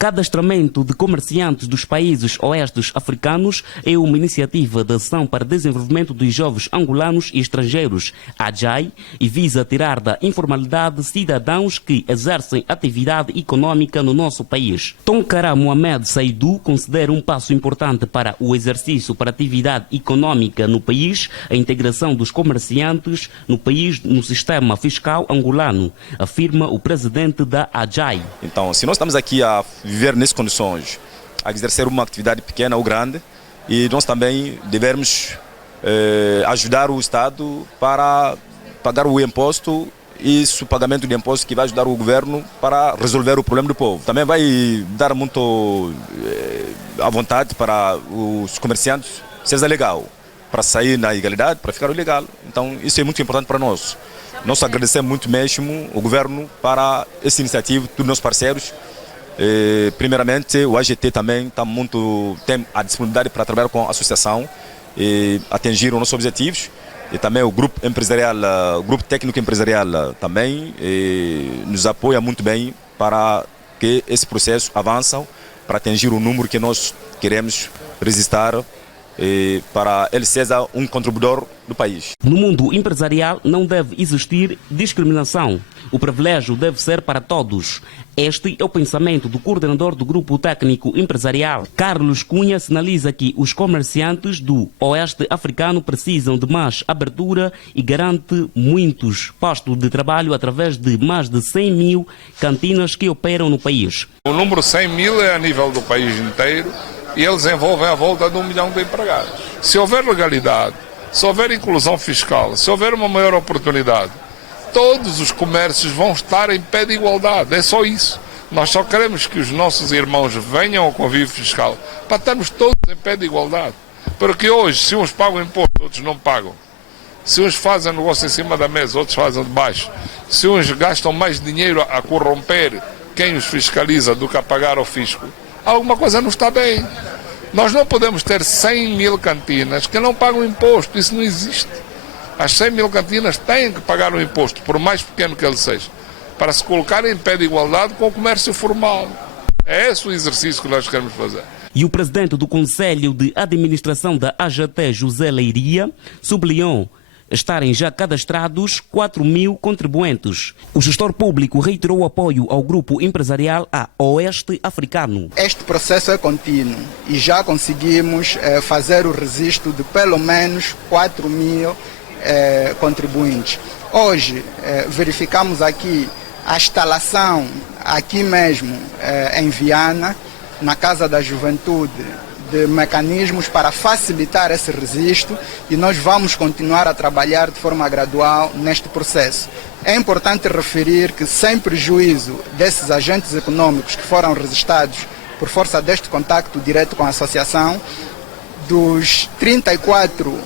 Cadastramento de comerciantes dos países oestes africanos é uma iniciativa de ação para desenvolvimento dos jovens angolanos e estrangeiros, AJAI, e visa tirar da informalidade cidadãos que exercem atividade econômica no nosso país. Tonkará Mohamed Saidu considera um passo importante para o exercício para atividade econômica no país, a integração dos comerciantes no país no sistema fiscal angolano, afirma o presidente da AJAI. Então, se nós estamos aqui a viver nessas condições, a exercer uma atividade pequena ou grande, e nós também devemos ajudar o Estado para pagar o imposto, e o pagamento de imposto que vai ajudar o governo para resolver o problema do povo. Também vai dar muito à vontade para os comerciantes, seja legal, para sair na ilegalidade, para ficar ilegal. Então isso é muito importante para nós. Nós agradecemos muito mesmo o governo para essa iniciativa, todos os nossos parceiros. Primeiramente, o AGT também tem a disponibilidade para trabalhar com a associação e atingir os nossos objetivos. E também o grupo empresarial, o grupo técnico empresarial também nos apoia muito bem para que esse processo avance, para atingir o número que nós queremos registrar, para ele seja um contribuidor do país. No mundo empresarial não deve existir discriminação. O privilégio deve ser para todos. Este é o pensamento do coordenador do Grupo Técnico Empresarial. Carlos Cunha sinaliza que os comerciantes do Oeste Africano precisam de mais abertura e garante muitos postos de trabalho através de mais de 100 mil cantinas que operam no país. O número 100 mil é a nível do país inteiro e eles envolvem a volta de 1 milhão de empregados. Se houver legalidade, se houver inclusão fiscal, se houver uma maior oportunidade, todos os comércios vão estar em pé de igualdade. É só isso. Nós só queremos que os nossos irmãos venham ao convívio fiscal para estarmos todos em pé de igualdade. Porque hoje, se uns pagam imposto, outros não pagam. Se uns fazem negócio em cima da mesa, outros fazem de baixo. Se uns gastam mais dinheiro a corromper quem os fiscaliza do que a pagar ao fisco, alguma coisa não está bem. Nós não podemos ter 100 mil cantinas que não pagam imposto. Isso não existe. As 100 mil cantinas têm que pagar um imposto, por mais pequeno que ele seja, para se colocar em pé de igualdade com o comércio formal. É esse o exercício que nós queremos fazer. E o presidente do Conselho de Administração da AGT, José Leiria, sublinhou estarem já cadastrados 4 mil contribuintes. O gestor público reiterou o apoio ao grupo empresarial a Oeste Africano. Este processo é contínuo e já conseguimos fazer o registro de pelo menos 4 mil contribuintes. Hoje verificamos aqui a instalação aqui mesmo em Viana, na Casa da Juventude, de mecanismos para facilitar esse registro, e nós vamos continuar a trabalhar de forma gradual neste processo. É importante referir que, sem prejuízo desses agentes econômicos que foram registrados por força deste contacto direto com a associação, dos 34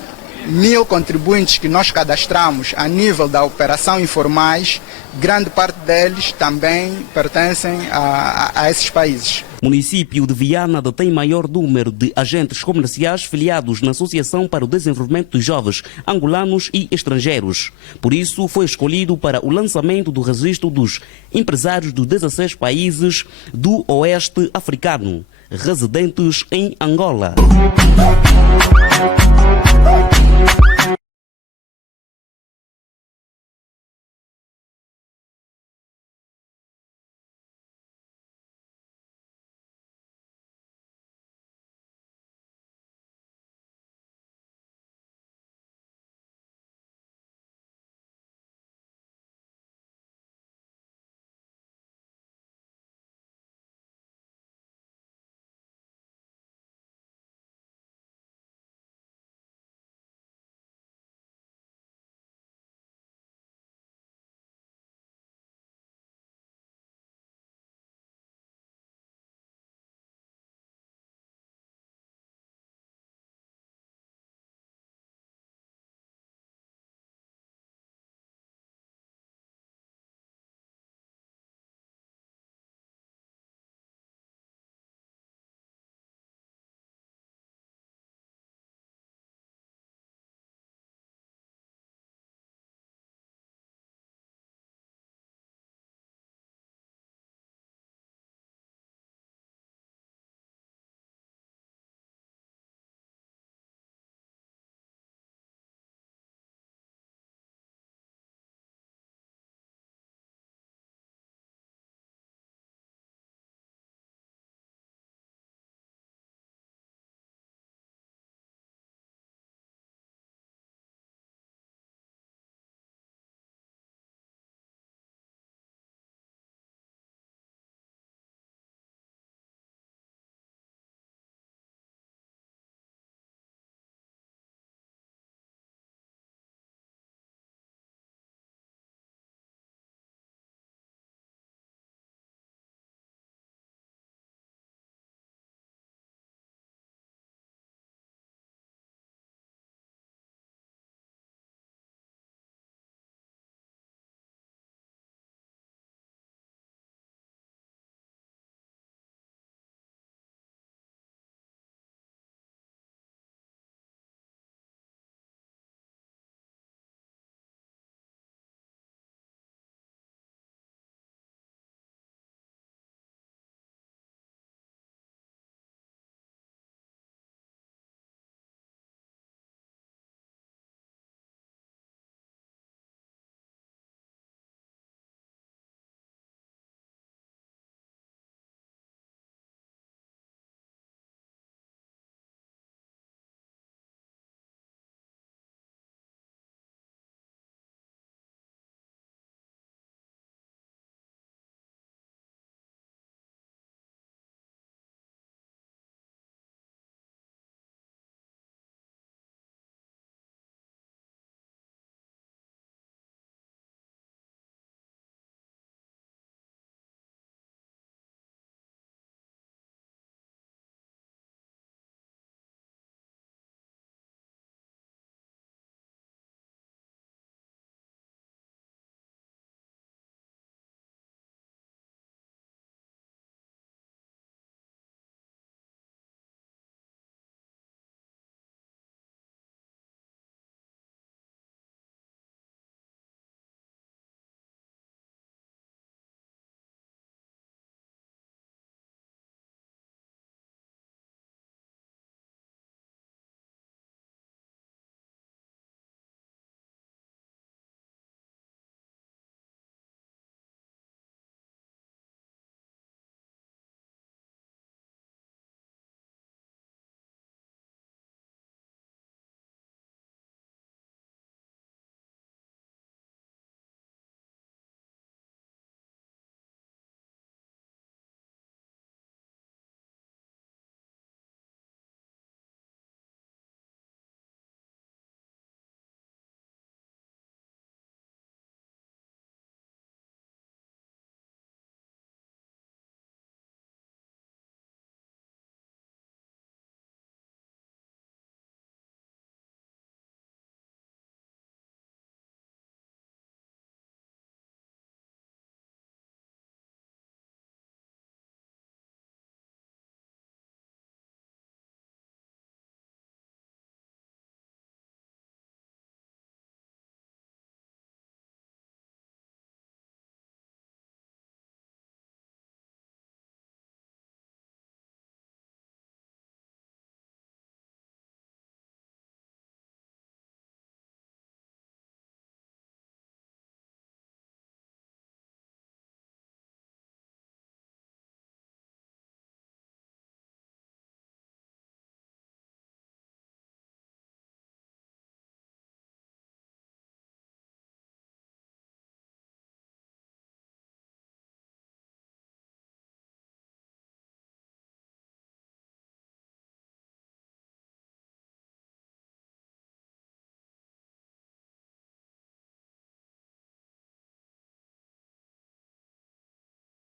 mil contribuintes que nós cadastramos a nível da operação informais, grande parte deles também pertencem a esses países. O município de Viana detém maior número de agentes comerciais filiados na Associação para o Desenvolvimento dos Jovens Angolanos e Estrangeiros. Por isso, foi escolhido para o lançamento do registro dos empresários dos 16 países do Oeste Africano, residentes em Angola.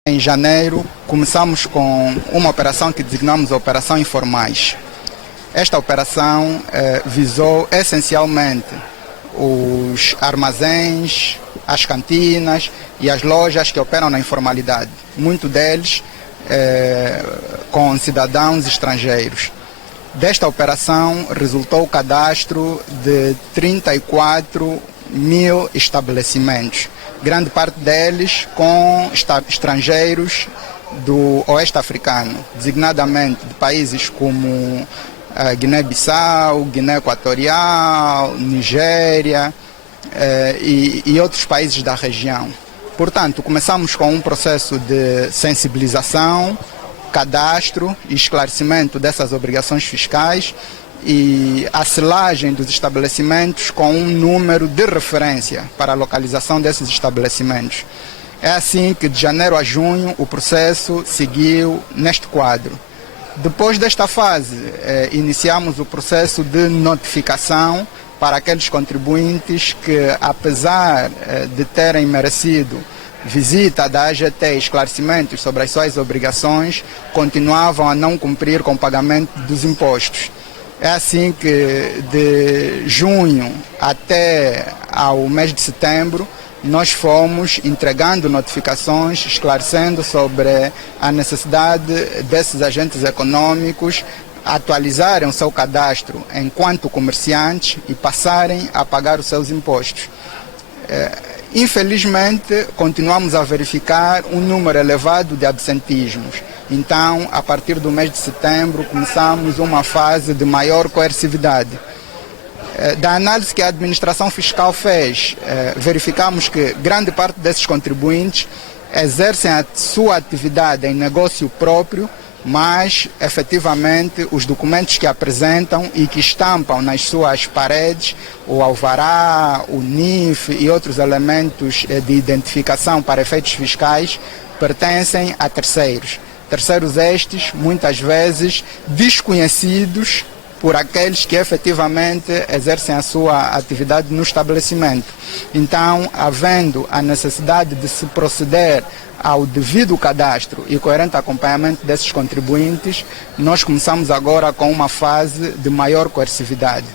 Em janeiro, começamos com uma operação que designamos Operação Informais. Esta operação visou essencialmente os armazéns, as cantinas e as lojas que operam na informalidade, muitos deles com cidadãos estrangeiros. Desta operação resultou o cadastro de 34 mil estabelecimentos, grande parte deles com estrangeiros do Oeste Africano, designadamente de países como Guiné-Bissau, Guiné Equatorial, Nigéria e outros países da região. Portanto, começamos com um processo de sensibilização, cadastro e esclarecimento dessas obrigações fiscais e a selagem dos estabelecimentos com um número de referência para a localização desses estabelecimentos. É assim que de janeiro a junho o processo seguiu neste quadro. Depois desta fase, iniciamos o processo de notificação para aqueles contribuintes que, apesar de terem merecido visita da AGT e esclarecimentos sobre as suas obrigações, continuavam a não cumprir com o pagamento dos impostos. É assim que de junho até ao mês de setembro nós fomos entregando notificações, esclarecendo sobre a necessidade desses agentes econômicos atualizarem o seu cadastro enquanto comerciantes e passarem a pagar os seus impostos. Infelizmente, continuamos a verificar um número elevado de absentismos. Então, a partir do mês de setembro, começamos uma fase de maior coercividade. Da análise que a administração fiscal fez, verificamos que grande parte desses contribuintes exercem a sua atividade em negócio próprio, mas efetivamente os documentos que apresentam e que estampam nas suas paredes, o alvará, o NIF e outros elementos de identificação para efeitos fiscais, pertencem a terceiros. Terceiros estes, muitas vezes, desconhecidos por aqueles que efetivamente exercem a sua atividade no estabelecimento. Então, havendo a necessidade de se proceder ao devido cadastro e coerente acompanhamento desses contribuintes, nós começamos agora com uma fase de maior coercividade.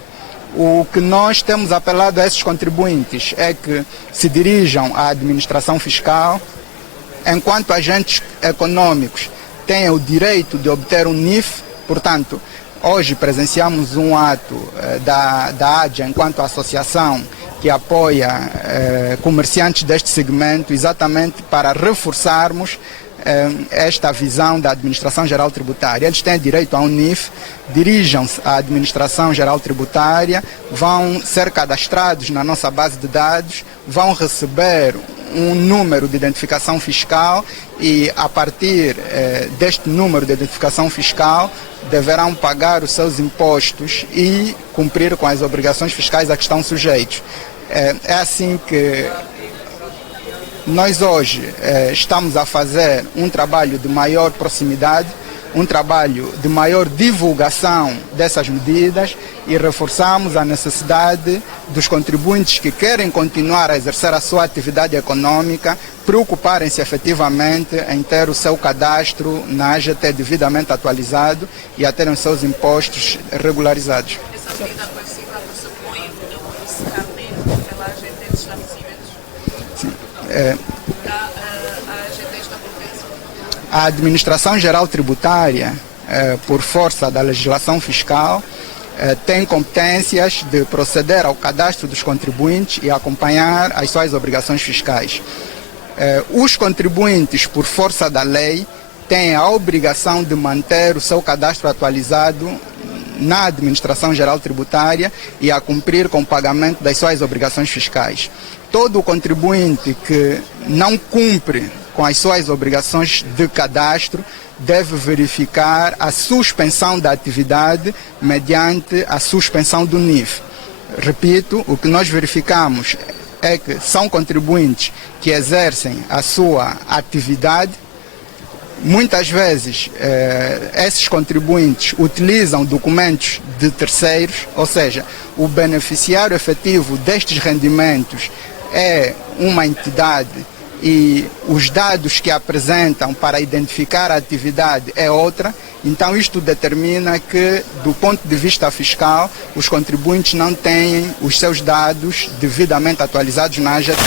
O que nós temos apelado a esses contribuintes é que se dirijam à administração fiscal, enquanto agentes econômicos tenham o direito de obter um NIF. Portanto, hoje presenciamos um ato da ADJA, enquanto associação que apoia comerciantes deste segmento, exatamente para reforçarmos esta visão da Administração Geral Tributária. Eles têm direito a um NIF, dirijam-se à Administração Geral Tributária, vão ser cadastrados na nossa base de dados, vão receber um número de identificação fiscal e, a partir deste número de identificação fiscal, deverão pagar os seus impostos e cumprir com as obrigações fiscais a que estão sujeitos. É assim que nós hoje estamos a fazer um trabalho de maior proximidade, um trabalho de maior divulgação dessas medidas e reforçamos a necessidade dos contribuintes que querem continuar a exercer a sua atividade econômica preocuparem-se efetivamente em ter o seu cadastro na AGT devidamente atualizado e a terem os seus impostos regularizados. Essa medida coerciva pressupõe o encerramento pela AGT dos estabelecimentos? Sim. A AGT estabelece? A Administração Geral Tributária, por força da legislação fiscal, tem competências de proceder ao cadastro dos contribuintes e acompanhar as suas obrigações fiscais. Os contribuintes, por força da lei, têm a obrigação de manter o seu cadastro atualizado na Administração Geral Tributária e a cumprir com o pagamento das suas obrigações fiscais. Todo o contribuinte que não cumpre com as suas obrigações de cadastro deve verificar a suspensão da atividade mediante a suspensão do NIF. Repito, o que nós verificamos é que são contribuintes que exercem a sua atividade. Muitas vezes, esses contribuintes utilizam documentos de terceiros, ou seja, o beneficiário efetivo destes rendimentos é uma entidade e os dados que apresentam para identificar a atividade é outra. Então isto determina que, do ponto de vista fiscal, os contribuintes não têm os seus dados devidamente atualizados na AGT.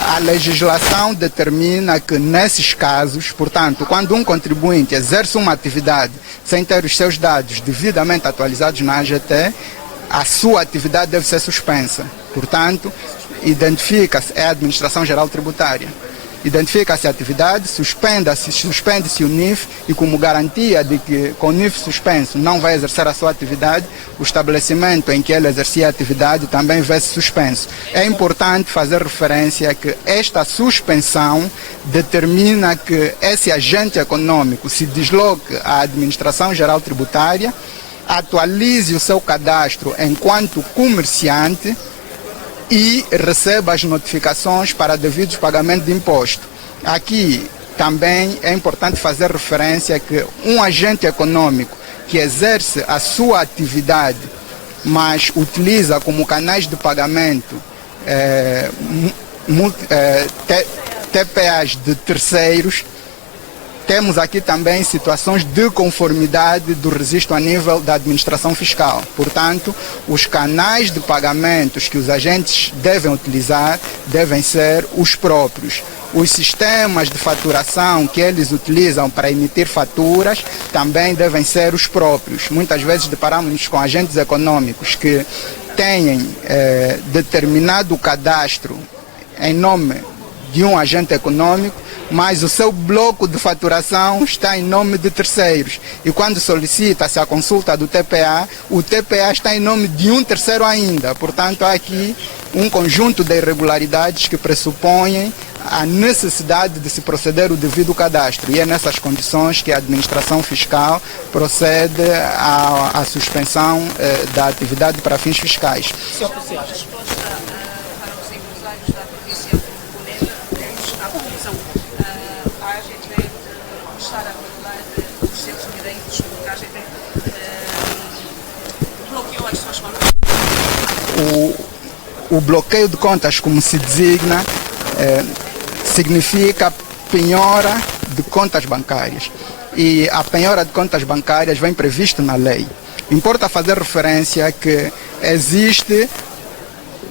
A legislação determina que, nesses casos, portanto, quando um contribuinte exerce uma atividade sem ter os seus dados devidamente atualizados na AGT, a sua atividade deve ser suspensa. Portanto, identifica-se, é a Administração Geral Tributária. Identifica-se a atividade, suspende-se o NIF e, como garantia de que com o NIF suspenso não vai exercer a sua atividade, o estabelecimento em que ele exercia a atividade também vai-se suspenso. É importante fazer referência que esta suspensão determina que esse agente econômico se desloque à Administração Geral Tributária, atualize o seu cadastro enquanto comerciante e receba as notificações para devidos pagamentos de imposto. Aqui também é importante fazer referência que um agente econômico que exerce a sua atividade, mas utiliza como canais de pagamento TPAs de terceiros, temos aqui também situações de conformidade do registro a nível da administração fiscal. Portanto, os canais de pagamentos que os agentes devem utilizar devem ser os próprios. Os sistemas de faturação que eles utilizam para emitir faturas também devem ser os próprios. Muitas vezes deparamos-nos com agentes econômicos que têm determinado cadastro em nome de um agente econômico, mas o seu bloco de faturação está em nome de terceiros. E quando solicita-se a consulta do TPA, o TPA está em nome de um terceiro ainda. Portanto, há aqui um conjunto de irregularidades que pressupõem a necessidade de se proceder o devido cadastro. E é nessas condições que a administração fiscal procede à suspensão da atividade para fins fiscais. O bloqueio de contas, como se designa, significa penhora de contas bancárias. E a penhora de contas bancárias vem previsto na lei. Importa fazer referência que existe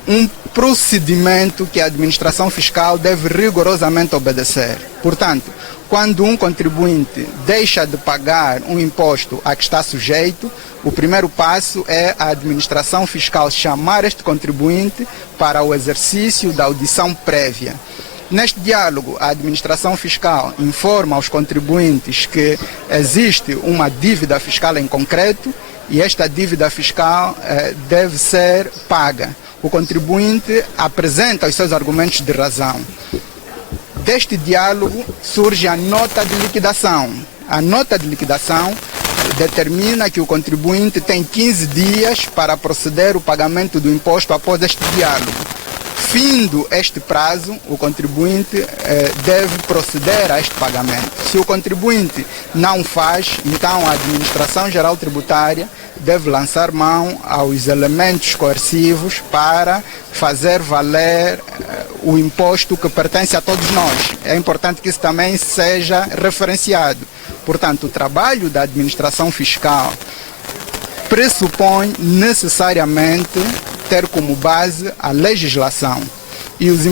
um procedimento que a administração fiscal deve rigorosamente obedecer. Portanto, quando um contribuinte deixa de pagar um imposto a que está sujeito, o primeiro passo é a administração fiscal chamar este contribuinte para o exercício da audição prévia. Neste diálogo, a administração fiscal informa aos contribuintes que existe uma dívida fiscal em concreto e esta dívida fiscal deve ser paga. O contribuinte apresenta os seus argumentos de razão. Deste diálogo surge a nota de liquidação. A nota de liquidação determina que o contribuinte tem 15 dias para proceder o pagamento do imposto após este diálogo. Findo este prazo, o contribuinte deve proceder a este pagamento. Se o contribuinte não faz, então a Administração Geral Tributária deve lançar mão aos elementos coercivos para fazer valer o imposto que pertence a todos nós. É importante que isso também seja referenciado. Portanto, o trabalho da administração fiscal pressupõe necessariamente ter como base a legislação e os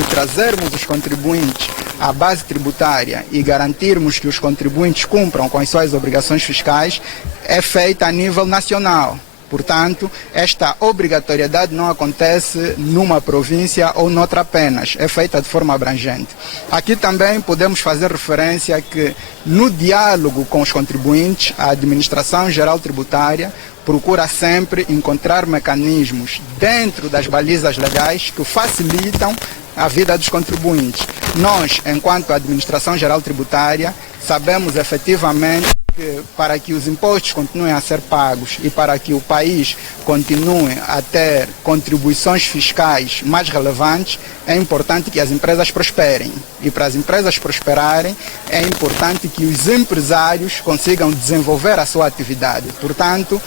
de trazermos os contribuintes à base tributária e garantirmos que os contribuintes cumpram com as suas obrigações fiscais é feita a nível nacional. Portanto, esta obrigatoriedade não acontece numa província ou noutra apenas, é feita de forma abrangente. Aqui também podemos fazer referência que, no diálogo com os contribuintes, a Administração Geral Tributária procura sempre encontrar mecanismos dentro das balizas legais que facilitam a vida dos contribuintes. Nós, enquanto Administração Geral Tributária, sabemos efetivamente que para que os impostos continuem a ser pagos e para que o país continue a ter contribuições fiscais mais relevantes, é importante que as empresas prosperem. E para as empresas prosperarem, é importante que os empresários consigam desenvolver a sua atividade. Portanto,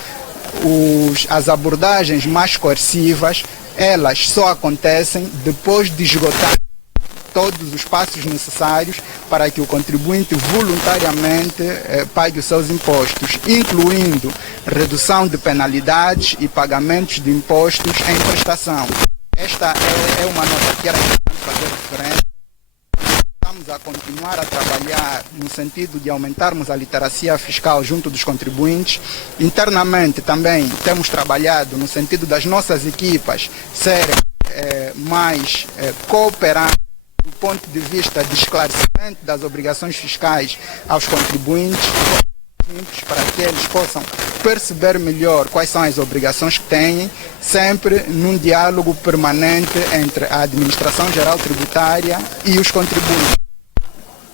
as abordagens mais coercivas, elas só acontecem depois de esgotar todos os passos necessários para que o contribuinte voluntariamente pague os seus impostos, incluindo redução de penalidades e pagamentos de impostos em prestação. Esta é uma nota que era importante fazer referência. Estamos a continuar a trabalhar no sentido de aumentarmos a literacia fiscal junto dos contribuintes. Internamente também temos trabalhado no sentido das nossas equipas serem mais cooperantes do ponto de vista de esclarecimento das obrigações fiscais aos contribuintes, para que eles possam perceber melhor quais são as obrigações que têm, sempre num diálogo permanente entre a Administração Geral Tributária e os contribuintes.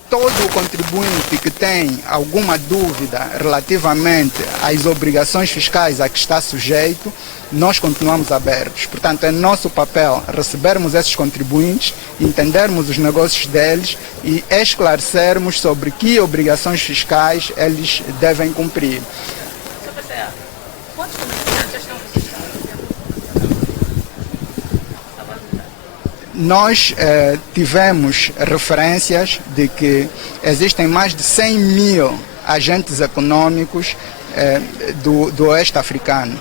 Todo o contribuinte que tem alguma dúvida relativamente às obrigações fiscais a que está sujeito, nós continuamos abertos. Portanto, é nosso papel recebermos esses contribuintes, entendermos os negócios deles e esclarecermos sobre que obrigações fiscais eles devem cumprir. Quantos comerciantes já estão registrados? Nós tivemos referências de que existem mais de 100 mil agentes econômicos do oeste africano.